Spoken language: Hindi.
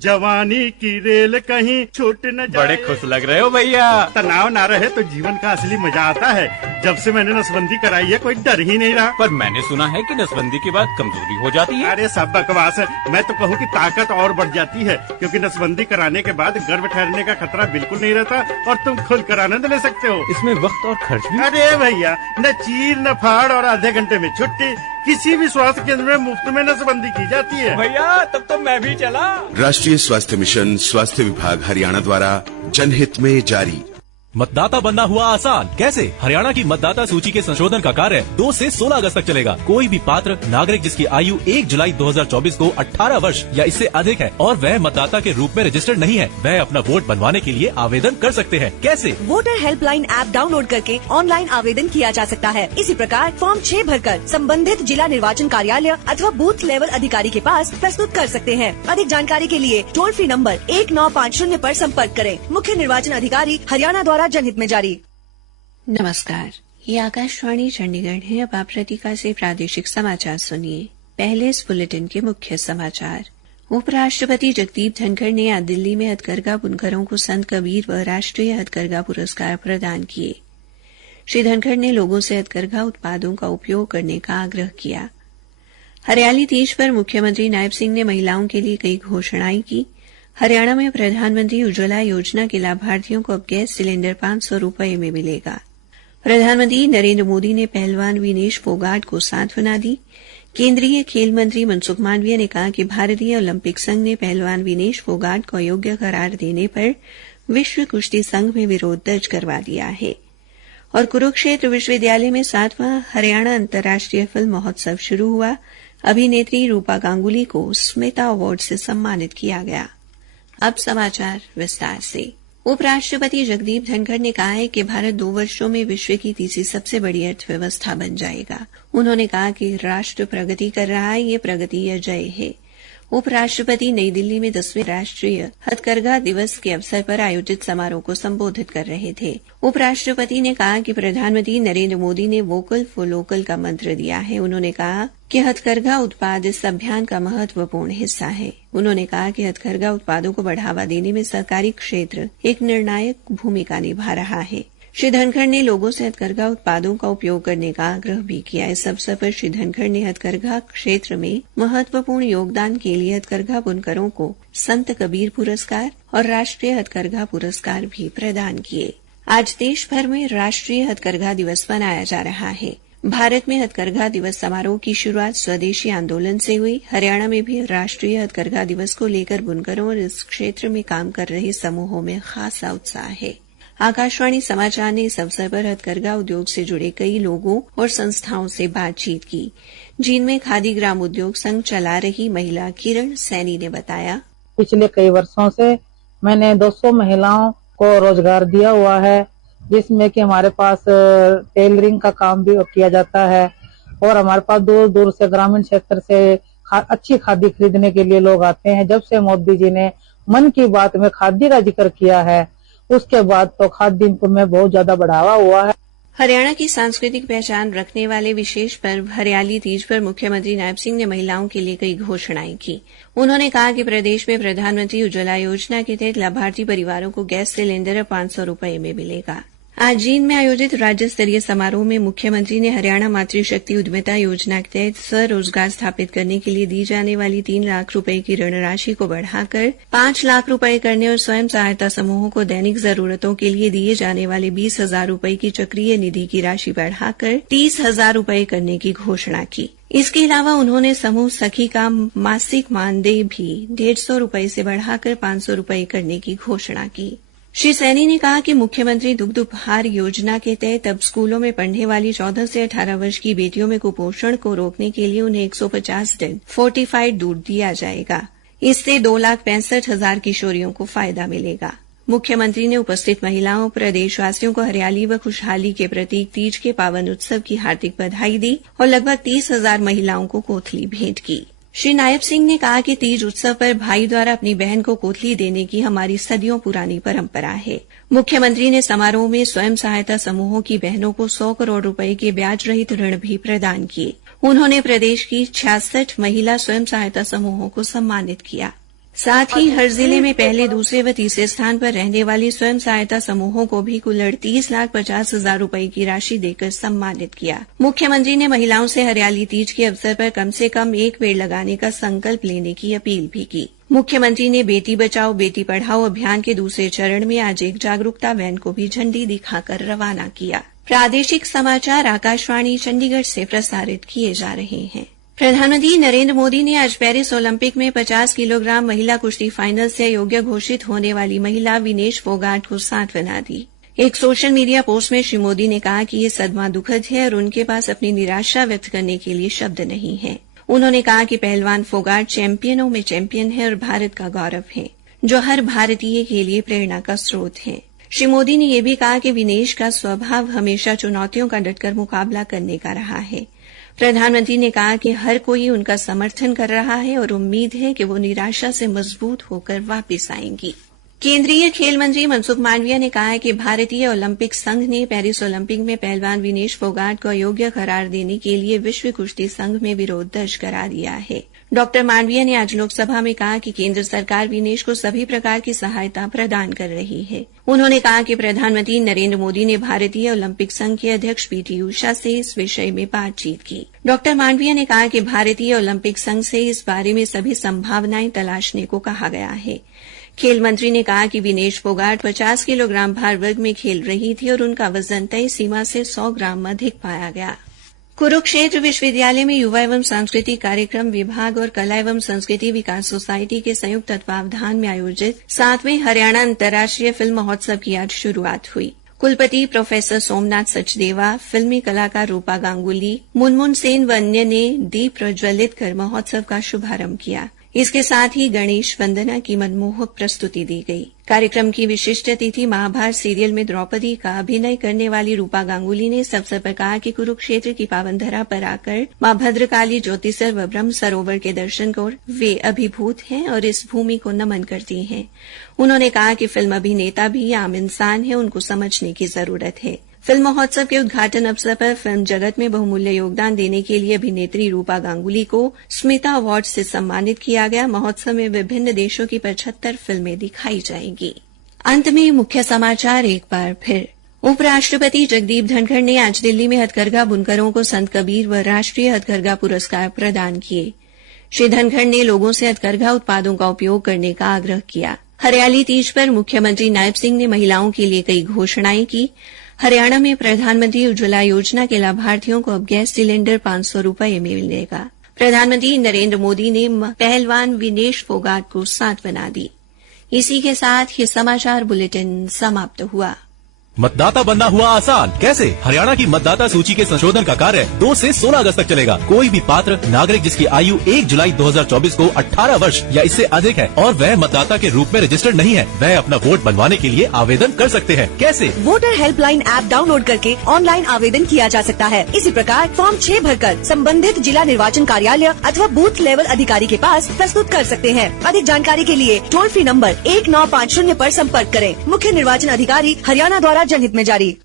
जवानी की रेल कहीं छूट न जाए। बड़े खुश लग रहे हो भैया। तनाव ना रहे तो जीवन का असली मजा आता है। जब से मैंने नसबंदी कराई है कोई डर ही नहीं रहा। पर मैंने सुना है कि नसबंदी के बाद कमजोरी हो जाती है। अरे सब बकवास है। मैं तो कहूँ कि ताकत और बढ़ जाती है, क्योंकि नसबंदी कराने के बाद गर्भ ठहरने का खतरा बिल्कुल नहीं रहता और तुम खुल कर आनंद ले सकते हो। इसमें वक्त और खर्च भी। अरे भैया, न चीर न फाड़ और आधे घंटे में छुट्टी। किसी भी स्वास्थ्य केंद्र में मुफ्त में नसबंदी की जाती है। भैया तब तो मैं भी चला। राष्ट्रीय स्वास्थ्य मिशन, स्वास्थ्य विभाग हरियाणा द्वारा जनहित में जारी। मतदाता बनना हुआ आसान। कैसे? हरियाणा की मतदाता सूची के संशोधन का कार्य 2 से 16 अगस्त तक चलेगा। कोई भी पात्र नागरिक जिसकी आयु 1 जुलाई 2024 को 18 वर्ष या इससे अधिक है और वह मतदाता के रूप में रजिस्टर्ड नहीं है, वह अपना वोट बनवाने के लिए आवेदन कर सकते हैं। कैसे? वोटर हेल्पलाइन ऐप डाउनलोड करके ऑनलाइन आवेदन किया जा सकता है। इसी प्रकार फॉर्म 6 भरकर संबंधित जिला निर्वाचन कार्यालय अथवा बूथ लेवल अधिकारी के पास प्रस्तुत कर सकते हैं। अधिक जानकारी के लिए टोल फ्री नंबर 1950 पर संपर्क करें। मुख्य निर्वाचन अधिकारी हरियाणा द्वारा जनहित में जारी। नमस्कार, ये आकाशवाणी चंडीगढ़ है। अब आप प्रतीका से प्रादेशिक समाचार सुनिए। पहले इस बुलेटिन के मुख्य समाचार। उपराष्ट्रपति जगदीप धनखड़ ने आज दिल्ली में हथकरघा बुनकरों को संत कबीर व राष्ट्रीय हथकरघा पुरस्कार प्रदान किए। श्री धनखड़ ने लोगों से हथकरघा उत्पादों का उपयोग करने का आग्रह किया। हरियाली तीज पर मुख्यमंत्री नायब सिंह ने महिलाओं के लिए कई घोषणाएं की। हरियाणा में प्रधानमंत्री उज्ज्वला योजना के लाभार्थियों को अब गैस सिलेंडर 500 रुपये में मिलेगा। प्रधानमंत्री नरेंद्र मोदी ने पहलवान विनेश फोगाट को सांत्वना दी। केंद्रीय खेल मंत्री मनसुख मांडविया ने कहा कि भारतीय ओलंपिक संघ ने पहलवान विनेश फोगाट को अयोग्य करार देने पर विश्व कुश्ती संघ में विरोध दर्ज करवा दिया है। और कुरुक्षेत्र विश्वविद्यालय में 7वां हरियाणा अंतर्राष्ट्रीय फिल्म महोत्सव शुरू हुआ। अभिनेत्री रूपा गांगुली को स्मिता अवार्ड से सम्मानित किया गया। अब समाचार विस्तार से। उपराष्ट्रपति जगदीप धनखड़ ने कहा है कि भारत 2 वर्षों में विश्व की तीसरी सबसे बड़ी अर्थव्यवस्था बन जाएगा। उन्होंने कहा कि राष्ट्र प्रगति कर रहा है, ये प्रगति अजय है। उपराष्ट्रपति नई दिल्ली में 10वें राष्ट्रीय हथकरघा दिवस के अवसर पर आयोजित समारोह को संबोधित कर रहे थे। उपराष्ट्रपति ने कहा कि प्रधानमंत्री नरेंद्र मोदी ने वोकल फॉर लोकल का मंत्र दिया है। उन्होंने कहा कि हथकरघा उत्पाद इस अभियान का महत्वपूर्ण हिस्सा है। उन्होंने कहा कि हथकरघा उत्पादों को बढ़ावा देने में सरकारी क्षेत्र एक निर्णायक भूमिका निभा रहा है। श्री धनखड़ ने लोगों से हथकरघा उत्पादों का उपयोग करने का आग्रह भी किया। इस अवसर पर श्री धनखड़ ने हथकरघा क्षेत्र में महत्वपूर्ण योगदान के लिए हथकरघा बुनकरों को संत कबीर पुरस्कार और राष्ट्रीय हथकरघा पुरस्कार भी प्रदान किए। आज देश भर में राष्ट्रीय हथकरघा दिवस मनाया जा रहा है। भारत में हथकरघा दिवस समारोह की शुरुआत स्वदेशी आंदोलन से हुई। हरियाणा में भी राष्ट्रीय हथकरघा दिवस को लेकर बुनकरों और इस क्षेत्र में काम कर रहे समूहों में खासा उत्साह है। आकाशवाणी समाचार ने इस अवसर पर हथकरघा उद्योग से जुड़े कई लोगों और संस्थाओं से बातचीत की, जिनमें खादी ग्राम उद्योग संघ चला रही महिला किरण सैनी ने बताया, पिछले कई वर्षों से मैंने 200 महिलाओं को रोजगार दिया हुआ है, जिसमें कि हमारे पास टेलरिंग का काम भी किया जाता है और हमारे पास दूर दूर से ग्रामीण क्षेत्र से अच्छी खादी खरीदने के लिए लोग आते हैं। जब से मोदी जी ने मन की बात में खादी का जिक्र किया है, उसके बाद तो खादी में बहुत ज्यादा बढ़ावा हुआ है। हरियाणा की सांस्कृतिक पहचान रखने वाले विशेष पर्व हरियाली तीज पर मुख्यमंत्री नायब सिंह ने महिलाओं के लिए कई घोषणाएं की। उन्होंने कहा कि प्रदेश में प्रधानमंत्री उज्ज्वला योजना के तहत लाभार्थी परिवारों को गैस सिलेंडर 500 रुपये में मिलेगा। आज जींद में आयोजित राज्य स्तरीय समारोह में मुख्यमंत्री ने हरियाणा मातृशक्ति उद्यमिता योजना के तहत स्वरोजगार स्थापित करने के लिए दी जाने वाली 3 लाख रुपए की ऋण राशि को बढ़ाकर 5 लाख रुपए करने और स्वयं सहायता समूहों को दैनिक जरूरतों के लिए दिए जाने वाले 20,000 रुपए की चक्रीय निधि की राशि बढ़ाकर 30,000 रुपए करने की घोषणा की। इसके अलावा उन्होंने समूह सखी का मासिक मानदेय भी 150 रुपए से बढ़ाकर 500 रुपए करने की घोषणा की। श्री सैनी ने कहा कि मुख्यमंत्री दुग्ध उपहार योजना के तहत अब स्कूलों में पढ़ने वाली 14 से 18 वर्ष की बेटियों में कुपोषण को रोकने के लिए उन्हें 150 टन फोर्टिफाइड दूध दिया जाएगा। इससे 2,65,000 किशोरियों को फायदा मिलेगा। मुख्यमंत्री ने उपस्थित महिलाओं प्रदेशवासियों को हरियाली व खुशहाली के प्रतीक तीज के पावन उत्सव की हार्दिक बधाई दी और लगभग 30,000 महिलाओं को कोथली भेंट की। श्री नायब सिंह ने कहा कि तीज उत्सव पर भाई द्वारा अपनी बहन को कोथली देने की हमारी सदियों पुरानी परंपरा है। मुख्यमंत्री ने समारोह में स्वयं सहायता समूहों की बहनों को 100 करोड़ रुपए के ब्याज रहित ऋण भी प्रदान किए। उन्होंने प्रदेश की 66 महिला स्वयं सहायता समूहों को सम्मानित किया। साथ ही हर जिले में पहले, दूसरे व तीसरे स्थान पर रहने वाली स्वयं सहायता समूहों को भी कुल 38,50,000 रुपए की राशि देकर सम्मानित किया। मुख्यमंत्री ने महिलाओं से हरियाली तीज के अवसर पर कम से कम 1 पेड़ लगाने का संकल्प लेने की अपील भी की। मुख्यमंत्री ने बेटी बचाओ बेटी पढ़ाओ अभियान के दूसरे चरण में आज एक जागरूकता वैन को भी झंडी दिखाकर रवाना किया। प्रादेशिक समाचार आकाशवाणी चंडीगढ़ से प्रसारित किए जा रहे हैं। प्रधानमंत्री नरेंद्र मोदी ने आज पेरिस ओलंपिक में 50 किलोग्राम महिला कुश्ती फाइनल से अयोग्य घोषित होने वाली महिला विनेश फोगाट को सांत्वना दी। एक सोशल मीडिया पोस्ट में श्री मोदी ने कहा कि ये सदमा दुखद है और उनके पास अपनी निराशा व्यक्त करने के लिए शब्द नहीं है। उन्होंने कहा कि पहलवान फोगाट चैंपियनों में चैंपियन है और भारत का गौरव है, जो हर भारतीय के लिए प्रेरणा का स्रोत है। श्री मोदी ने यह भी कहा कि विनेश का स्वभाव हमेशा चुनौतियों का डटकर मुकाबला करने का रहा है। प्रधानमंत्री ने कहा कि हर कोई उनका समर्थन कर रहा है और उम्मीद है कि वो निराशा से मजबूत होकर वापस आएंगी। केंद्रीय खेल मंत्री मनसुख मांडविया ने कहा है कि भारतीय ओलंपिक संघ ने पेरिस ओलंपिक में पहलवान विनेश फोगाट को अयोग्य करार देने के लिए विश्व कुश्ती संघ में विरोध दर्ज करा दिया है। डॉक्टर मांडविया ने आज लोकसभा में कहा कि केंद्र सरकार विनेश को सभी प्रकार की सहायता प्रदान कर रही है। उन्होंने कहा कि प्रधानमंत्री नरेंद्र मोदी ने भारतीय ओलंपिक संघ के अध्यक्ष पीटी उषा से इस विषय में बातचीत की। डॉक्टर मांडविया ने कहा कि भारतीय ओलंपिक संघ से इस बारे में सभी संभावनाएं तलाशने को कहा गया है। खेल मंत्री ने कहा कि विनेश फोगाट 50 किलोग्राम भार वर्ग में खेल रही थी और उनका वजन तय सीमा से 100 ग्राम अधिक पाया गया। कुरुक्षेत्र विश्वविद्यालय में युवा एवं सांस्कृतिक कार्यक्रम विभाग और कला एवं संस्कृति विकास सोसाइटी के संयुक्त तत्वावधान में आयोजित 7वें हरियाणा अंतर्राष्ट्रीय फिल्म महोत्सव की आज शुरुआत हुई। कुलपति प्रोफेसर सोमनाथ सचदेवा, फिल्मी कलाकार रूपा गांगुली, मुनमुन सेन व अन्य ने दीप प्रज्वलित कर महोत्सव का शुभारंभ किया। इसके साथ ही गणेश वंदना की मनमोहक प्रस्तुति दी गई। कार्यक्रम की विशिष्ट अतिथि महाभारत सीरियल में द्रौपदी का अभिनय करने वाली रूपा गांगुली ने इस अवसर पर कहा कि कुरुक्षेत्र की पावनधरा पर आकर मां भद्रकाली, ज्योतिसर व ब्रह्म सरोवर के दर्शन कर वे अभिभूत हैं और इस भूमि को नमन करती हैं। उन्होंने कहा कि फिल्म अभिनेता भी आम इंसान है, उनको समझने की जरूरत है। फिल्म महोत्सव के उद्घाटन अवसर पर फिल्म जगत में बहुमूल्य योगदान देने के लिए अभिनेत्री रूपा गांगुली को स्मिता अवार्ड से सम्मानित किया गया। महोत्सव में विभिन्न देशों की 75 फिल्में दिखाई जाएंगी। अंत में मुख्य समाचार एक बार फिर। उपराष्ट्रपति जगदीप धनखड़ ने आज दिल्ली में हथकरघा बुनकरों को संत कबीर व राष्ट्रीय हथकरघा पुरस्कार प्रदान किए। श्री धनखड़ ने लोगों से हथकरघा उत्पादों का उपयोग करने का आग्रह किया। हरियाली तीज पर मुख्यमंत्री नायब सिंह ने महिलाओं के लिए कई घोषणाएं की। हरियाणा में प्रधानमंत्री उज्ज्वला योजना के लाभार्थियों को अब गैस सिलेंडर 500 रुपये में मिलेगा। प्रधानमंत्री नरेंद्र मोदी ने पहलवान विनेश फोगाट को सांत्वना दी। इसी के साथ ये समाचार बुलेटिन समाप्त हुआ। मतदाता बनना हुआ आसान, कैसे? हरियाणा की मतदाता सूची के संशोधन का कार्य 2 से 16 अगस्त तक चलेगा। कोई भी पात्र नागरिक जिसकी आयु 1 जुलाई 2024 को 18 वर्ष या इससे अधिक है और वह मतदाता के रूप में रजिस्टर्ड नहीं है, वह अपना वोट बनवाने के लिए आवेदन कर सकते हैं। कैसे? वोटर हेल्पलाइन ऐप डाउनलोड करके ऑनलाइन आवेदन किया जा सकता है। इसी प्रकार फॉर्म 6 भरकर संबंधित जिला निर्वाचन कार्यालय अथवा बूथ लेवल अधिकारी के पास प्रस्तुत कर सकते हैं। अधिक जानकारी के लिए टोल फ्री नंबर 1950 पर संपर्क करें। मुख्य निर्वाचन अधिकारी हरियाणा द्वारा जनहित में जारी।